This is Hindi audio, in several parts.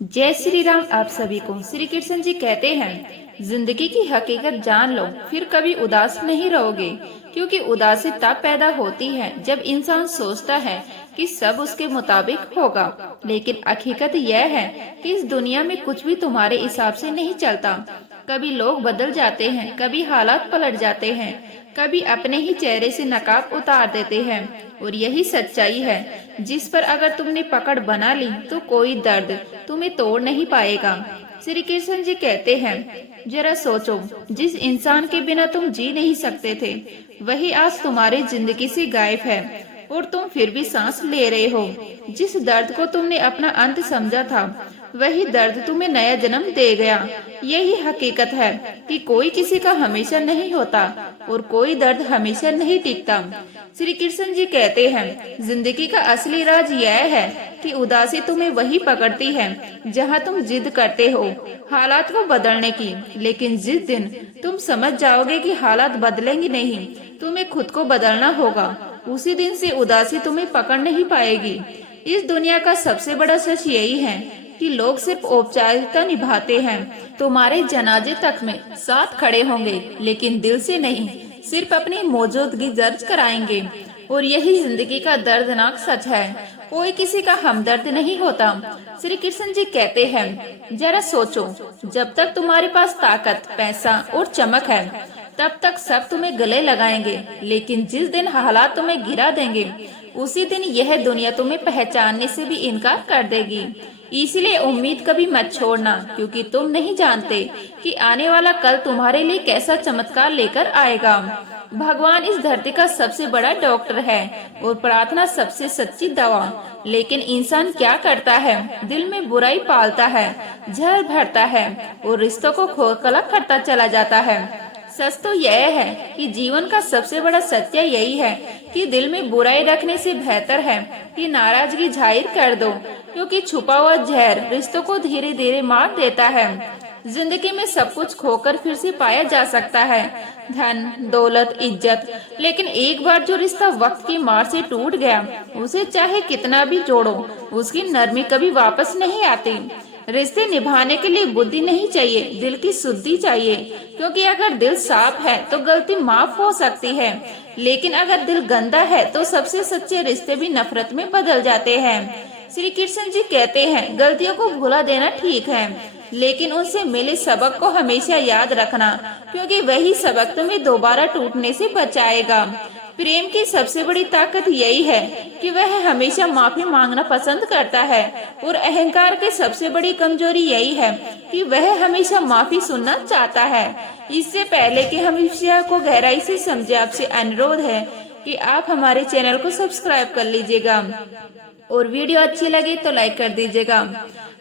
जय श्री राम। आप सभी को श्री कृष्ण जी कहते हैं, जिंदगी की हकीकत जान लो, फिर कभी उदास नहीं रहोगे। क्योंकि उदासी तब पैदा होती है जब इंसान सोचता है कि सब उसके मुताबिक होगा, लेकिन हकीकत यह है कि इस दुनिया में कुछ भी तुम्हारे हिसाब से नहीं चलता। कभी लोग बदल जाते हैं, कभी हालात पलट जाते हैं, कभी अपने ही चेहरे से नकाब उतार देते हैं। और यही सच्चाई है जिस पर अगर तुमने पकड़ बना ली तो कोई दर्द तुम्हें तोड़ नहीं पाएगा। श्री कृष्ण जी कहते हैं, जरा सोचो, जिस इंसान के बिना तुम जी नहीं सकते थे वही आज तुम्हारी जिंदगी से गायब है और तुम फिर भी सांस ले रहे हो। जिस दर्द को तुमने अपना अंत समझा था वही दर्द तुम्हें नया जन्म दे गया। यही हकीकत है कि कोई किसी का हमेशा नहीं होता और कोई दर्द हमेशा नहीं टिकता। श्री कृष्ण जी कहते हैं, जिंदगी का असली राज यह है कि उदासी तुम्हें वही पकड़ती है जहां तुम जिद करते हो हालात को बदलने की, लेकिन जिस दिन तुम समझ जाओगे कि हालात बदलेंगे नहीं, तुम्हें खुद को बदलना होगा, उसी दिन से उदासी तुम्हें पकड़ नहीं पाएगी। इस दुनिया का सबसे बड़ा सच यही है कि लोग सिर्फ औपचारिकता निभाते हैं। तुम्हारे जनाजे तक में साथ खड़े होंगे लेकिन दिल से नहीं, सिर्फ अपनी मौजूदगी दर्ज कराएंगे। और यही जिंदगी का दर्दनाक सच है, कोई किसी का हमदर्द नहीं होता। श्री कृष्ण जी कहते हैं, जरा सोचो, जब तक तुम्हारे पास ताकत, पैसा और चमक है तब तक सब तुम्हें गले लगाएंगे, लेकिन जिस दिन हालात तुम्हें गिरा देंगे उसी दिन यह दुनिया तुम्हें पहचानने से भी इनकार कर देगी। इसलिए उम्मीद कभी मत छोड़ना, क्योंकि तुम नहीं जानते कि आने वाला कल तुम्हारे लिए कैसा चमत्कार लेकर आएगा। भगवान इस धरती का सबसे बड़ा डॉक्टर है और प्रार्थना सबसे सच्ची दवा। लेकिन इंसान क्या करता है, दिल में बुराई पालता है, जहर भरता है और रिश्तों को खोखला करता चला जाता है। सच तो यह है कि जीवन का सबसे बड़ा सत्य यही है कि दिल में बुराई रखने से बेहतर है कि नाराजगी जाहिर कर दो, क्योंकि छुपा हुआ जहर रिश्तों को धीरे धीरे मार देता है। जिंदगी में सब कुछ खोकर फिर से पाया जा सकता है, धन, दौलत, इज्जत, लेकिन एक बार जो रिश्ता वक्त की मार से टूट गया, उसे चाहे कितना भी जोड़ो, उसकी नरमी कभी वापस नहीं आती। रिश्ते निभाने के लिए बुद्धि नहीं चाहिए, दिल की शुद्धि चाहिए, क्योंकि अगर दिल साफ है तो गलती माफ हो सकती है, लेकिन अगर दिल गंदा है तो सबसे सच्चे रिश्ते भी नफरत में बदल जाते हैं। श्री कृष्ण जी कहते हैं, गलतियों को भुला देना ठीक है, लेकिन उनसे मिले सबक को हमेशा याद रखना, क्योंकि वही सबक तुम्हें दोबारा टूटने से बचाएगा। प्रेम की सबसे बड़ी ताकत यही है कि वह हमेशा माफी मांगना पसंद करता है, और अहंकार की सबसे बड़ी कमजोरी यही है कि वह हमेशा माफी सुनना चाहता है। इससे पहले कि हम इस विषय को गहराई से समझे, आपसे अनुरोध है कि आप हमारे चैनल को सब्सक्राइब कर लीजिएगा और वीडियो अच्छी लगे तो लाइक कर दीजिएगा।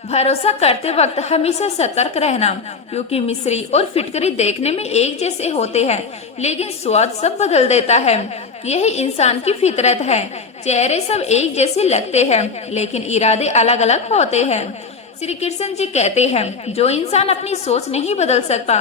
भरोसा करते वक्त हमेशा सतर्क रहना, क्योंकि मिश्री और फिटकरी देखने में एक जैसे होते हैं लेकिन स्वाद सब बदल देता है। यही इंसान की फितरत है, चेहरे सब एक जैसे लगते हैं लेकिन इरादे अलग अलग होते हैं। श्री कृष्ण जी कहते हैं, जो इंसान अपनी सोच नहीं बदल सकता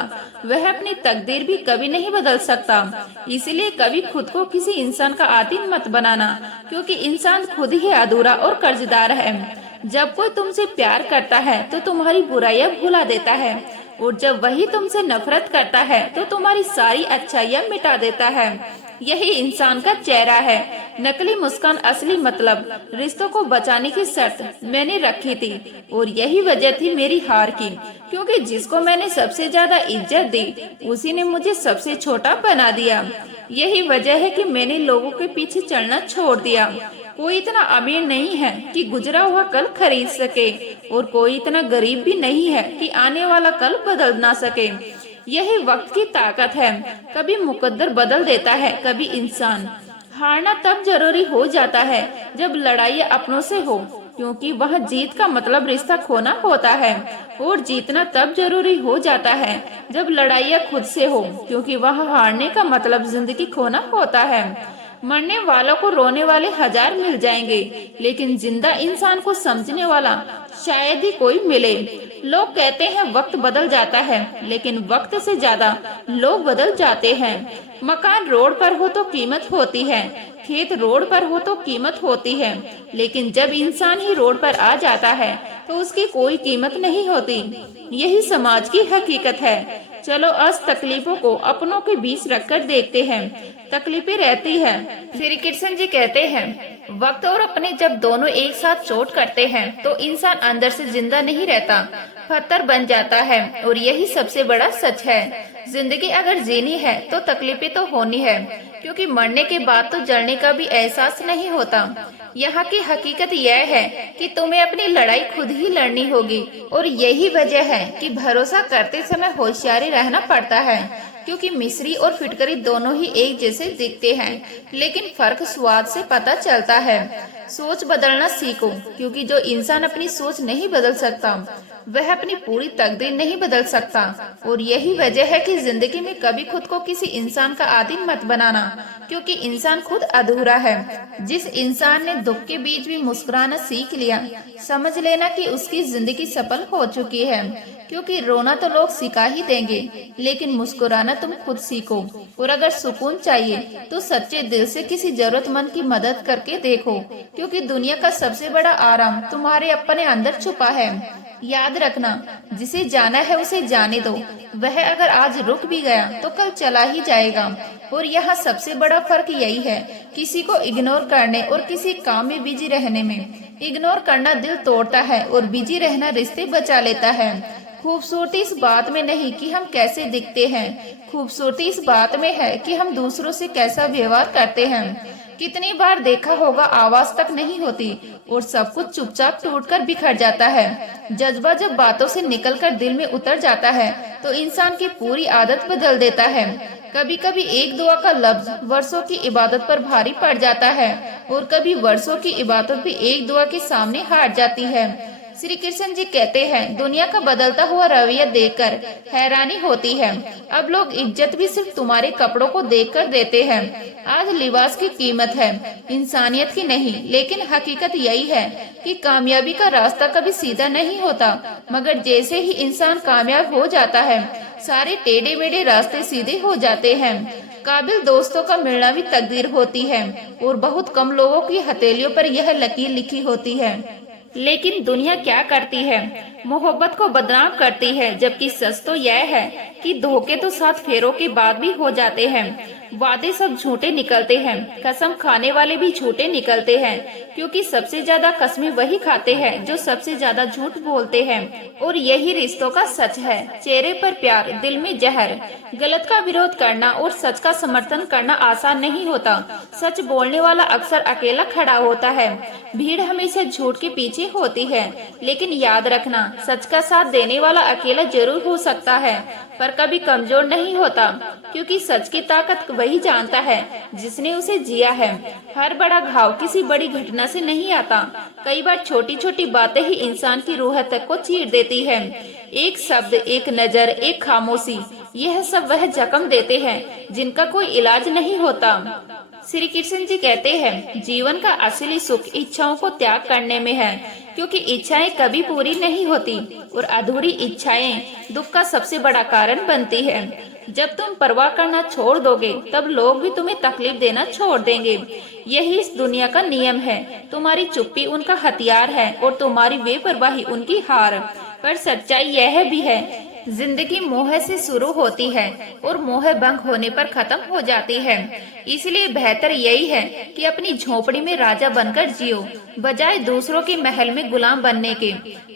वह अपनी तकदीर भी कभी नहीं बदल सकता। इसलिए कभी खुद को किसी इंसान का आदी मत बनाना, क्योंकि इंसान खुद ही अधूरा और कर्जदार है। जब कोई तुमसे प्यार करता है तो तुम्हारी बुराइयां भुला देता है, और जब वही तुमसे नफरत करता है तो तुम्हारी सारी अच्छाइयां मिटा देता है। यही इंसान का चेहरा है। नकली मुस्कान असली मतलब रिश्तों को बचाने की शर्त मैंने रखी थी, और यही वजह थी मेरी हार की, क्योंकि जिसको मैंने सबसे ज्यादा इज्जत दी उसी ने मुझे सबसे छोटा बना दिया। यही वजह है कि मैंने लोगों के पीछे चलना छोड़ दिया। कोई इतना अमीर नहीं है कि गुजरा हुआ कल खरीद सके, और कोई इतना गरीब भी नहीं है कि आने वाला कल बदल ना सके। यही वक्त की ताकत है, कभी मुकद्दर बदल देता है, कभी इंसान। हारना तब जरूरी हो जाता है जब लड़ाई अपनों से हो, क्योंकि वह जीत का मतलब रिश्ता खोना होता है, और जीतना तब जरूरी हो जाता है जब लड़ाइयाँ खुद से हो, क्योंकि वह हारने का मतलब जिंदगी खोना होता है। मरने वालों को रोने वाले हजार मिल जाएंगे, लेकिन जिंदा इंसान को समझने वाला शायद ही कोई मिले। लोग कहते हैं वक्त बदल जाता है, लेकिन वक्त से ज्यादा लोग बदल जाते हैं। मकान रोड पर हो तो कीमत होती है, खेत रोड पर हो तो कीमत होती है, लेकिन जब इंसान ही रोड पर आ जाता है तो उसकी कोई कीमत नहीं होती। यही समाज की हकीकत है। चलो आज तकलीफों को अपनों के बीच रखकर देखते हैं। तकलीफें रहती है। श्री कृष्ण जी कहते हैं, वक्त और अपने जब दोनों एक साथ चोट करते हैं तो इंसान अंदर से जिंदा नहीं रहता, पत्थर बन जाता है। और यही सबसे बड़ा सच है। जिंदगी अगर जीनी है तो तकलीफें तो होनी है, क्योंकि मरने के बाद तो जलने का भी एहसास नहीं होता। यहाँ की हकीकत यह है कि तुम्हें अपनी लड़ाई खुद ही लड़नी होगी। और यही वजह है कि भरोसा करते समय होशियारी रहना पड़ता है, क्योंकि मिस्री और फिटकरी दोनों ही एक जैसे दिखते हैं, लेकिन फर्क स्वाद से पता चलता है। सोच बदलना सीखो, क्योंकि जो इंसान अपनी सोच नहीं बदल सकता वह अपनी पूरी तकदीर नहीं बदल सकता। और यही वजह है कि जिंदगी में कभी खुद को किसी इंसान का आदी मत बनाना, क्योंकि इंसान खुद अधूरा है। जिस इंसान ने दुख के बीच भी मुस्कुराना सीख लिया, समझ लेना कि उसकी जिंदगी सफल हो चुकी है। क्योंकि रोना तो लोग सिखा ही देंगे, लेकिन मुस्कुराना तुम खुद सीखो। और अगर सुकून चाहिए तो सच्चे दिल से किसी जरूरतमंद की मदद करके देखो, क्योंकि दुनिया का सबसे बड़ा आराम तुम्हारे अपने अंदर छुपा है। याद रखना, जिसे जाना है उसे जाने दो। वह अगर आज रुक भी गया तो कल चला ही जाएगा। और यहाँ सबसे बड़ा फर्क यही है, किसी को इग्नोर करने और किसी काम में बिजी रहने में। इग्नोर करना दिल तोड़ता है और बिजी रहना रिश्ते बचा लेता है। खूबसूरती इस बात में नहीं कि हम कैसे दिखते हैं, खूबसूरती इस बात में है कि हम दूसरों से कैसा व्यवहार करते हैं। कितनी बार देखा होगा, आवाज तक नहीं होती और सब कुछ चुपचाप टूटकर बिखर जाता है। जज्बा जब बातों से निकलकर दिल में उतर जाता है तो इंसान की पूरी आदत बदल देता है। कभी कभी एक दुआ का लफ्ज वर्षों की इबादत पर भारी पड़ जाता है, और कभी वर्षों की इबादत भी एक दुआ के सामने हार जाती है। श्री कृष्ण जी कहते हैं, दुनिया का बदलता हुआ रवैया देखकर हैरानी होती है। अब लोग इज्जत भी सिर्फ तुम्हारे कपड़ों को देखकर देते हैं। आज लिबास की कीमत है, इंसानियत की नहीं। लेकिन हकीकत यही है कि कामयाबी का रास्ता कभी सीधा नहीं होता, मगर जैसे ही इंसान कामयाब हो जाता है सारे टेढ़े मेढ़े रास्ते सीधे हो जाते हैं। काबिल दोस्तों का मिलना भी तकदीर होती है, और बहुत कम लोगों की हथेलियों पर यह लकीर लिखी होती है। लेकिन दुनिया क्या करती है, मोहब्बत को बदनाम करती है, जबकि सच तो यह है कि धोखे तो 7 फेरों के बाद भी हो जाते हैं। वादे सब झूठे निकलते हैं, कसम खाने वाले भी झूठे निकलते हैं, क्योंकि सबसे ज्यादा कस्में वही खाते हैं जो सबसे ज्यादा झूठ बोलते हैं। और यही रिश्तों का सच है, चेहरे पर प्यार, दिल में जहर। गलत का विरोध करना और सच का समर्थन करना आसान नहीं होता। सच बोलने वाला अक्सर अकेला खड़ा होता है, भीड़ हमेशा झूठ के पीछे होती है। लेकिन याद रखना, सच का साथ देने वाला अकेला जरूर हो सकता है, पर कभी कमजोर नहीं होता, क्योंकि सच की ताकत वही जानता है जिसने उसे जिया है। हर बड़ा घाव किसी बड़ी घटना से नहीं आता, कई बार छोटी छोटी बातें ही इंसान की रूह तक को चीर देती है। एक शब्द, एक नजर, एक खामोशी, यह सब वह जख्म देते हैं जिनका कोई इलाज नहीं होता। श्री कृष्ण जी कहते हैं, जीवन का असली सुख इच्छाओं को त्याग करने में है, क्योंकि इच्छाएं कभी पूरी नहीं होती और अधूरी इच्छाएं दुख का सबसे बड़ा कारण बनती है। जब तुम परवाह करना छोड़ दोगे तब लोग भी तुम्हें तकलीफ देना छोड़ देंगे। यही इस दुनिया का नियम है। तुम्हारी चुप्पी उनका हथियार है और तुम्हारी बेपरवाही उनकी हार। पर सच्चाई यह भी है, जिंदगी मोह से शुरू होती है और मोह भंग होने पर खत्म हो जाती है। इसलिए बेहतर यही है कि अपनी झोपड़ी में राजा बनकर जियो, बजाय दूसरों के महल में गुलाम बनने के।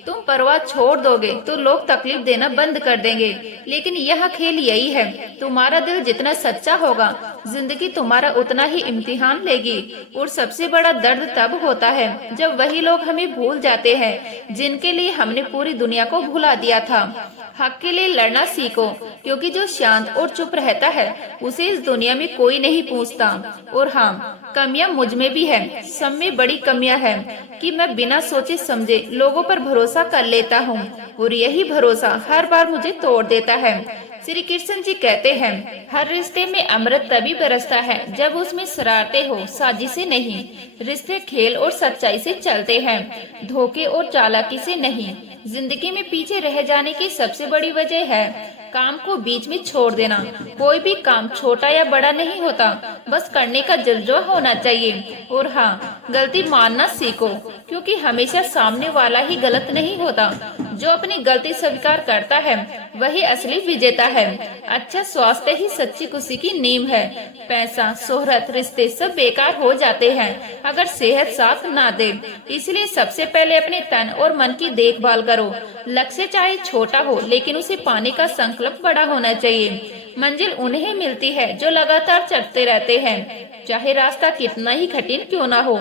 तुम परवाह छोड़ दोगे तो लोग तकलीफ देना बंद कर देंगे। लेकिन यह खेल यही है, तुम्हारा दिल जितना सच्चा होगा जिंदगी तुम्हारा उतना ही इम्तिहान लेगी। और सबसे बड़ा दर्द तब होता है जब वही लोग हमें भूल जाते हैं जिनके लिए हमने पूरी दुनिया को भुला दिया था। हक के लिए लड़ना सीखो, क्योंकि जो शांत और चुप रहता है उसे इस दुनिया में कोई नहीं पूछता। और हाँ, कमियां मुझ में भी है, सब में बड़ी कमियां है कि मैं बिना सोचे समझे लोगों पर भरोसा कर लेता हूँ, और यही भरोसा हर बार मुझे तोड़ देता है। श्री कृष्ण जी कहते हैं, हर रिश्ते में अमृत तभी बरसता है जब उसमें शरारतें हो, साजिशें नहीं। रिश्ते खेल और सच्चाई से चलते हैं, धोखे और चालाकी से नहीं। जिंदगी में पीछे रह जाने की सबसे बड़ी वजह है काम को बीच में छोड़ देना। कोई भी काम छोटा या बड़ा नहीं होता, बस करने का जज्बा होना चाहिए। और हाँ, गलती मानना सीखो, क्योंकि हमेशा सामने वाला ही गलत नहीं होता। जो अपनी गलती स्वीकार करता है वही असली विजेता है। अच्छा स्वास्थ्य ही सच्ची खुशी की नींव है। पैसा, शोहरत, रिश्ते सब बेकार हो जाते हैं अगर सेहत साथ ना दे। इसलिए सबसे पहले अपने तन और मन की देखभाल करो। लक्ष्य चाहे छोटा हो, लेकिन उसे पाने का संकल्प बड़ा होना चाहिए। मंजिल उन्हें मिलती है जो लगातार चलते रहते हैं, चाहे रास्ता कितना ही कठिन क्यों ना हो।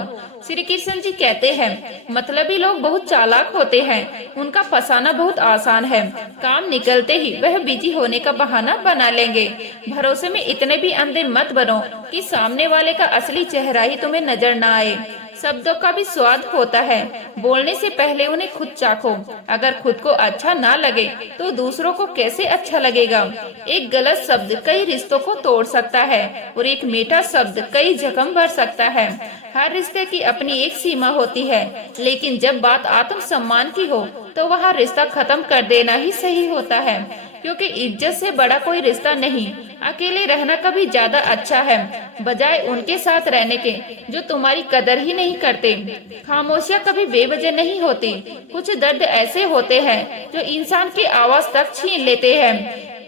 श्री कृष्ण जी कहते हैं, मतलबी लोग बहुत चालाक होते हैं, उनका फंसाना बहुत आसान है। काम निकलते ही वह बिजी होने का बहाना बना लेंगे। भरोसे में इतने भी अंधे मत बनो कि सामने वाले का असली चेहरा ही तुम्हें नजर न आए। शब्दों का भी स्वाद होता है, बोलने से पहले उन्हें खुद चाखो। अगर खुद को अच्छा ना लगे तो दूसरों को कैसे अच्छा लगेगा। एक गलत शब्द कई रिश्तों को तोड़ सकता है और एक मीठा शब्द कई जख्म भर सकता है। हर रिश्ते की अपनी एक सीमा होती है, लेकिन जब बात आत्म सम्मान की हो तो वह रिश्ता खत्म कर देना ही सही होता है, क्योंकि इज्जत से बड़ा कोई रिश्ता नहीं। अकेले रहना कभी ज्यादा अच्छा है, बजाय उनके साथ रहने के जो तुम्हारी कदर ही नहीं करते। खामोशियां कभी बेवजह नहीं होती। कुछ दर्द ऐसे होते हैं जो इंसान की आवाज तक छीन लेते हैं।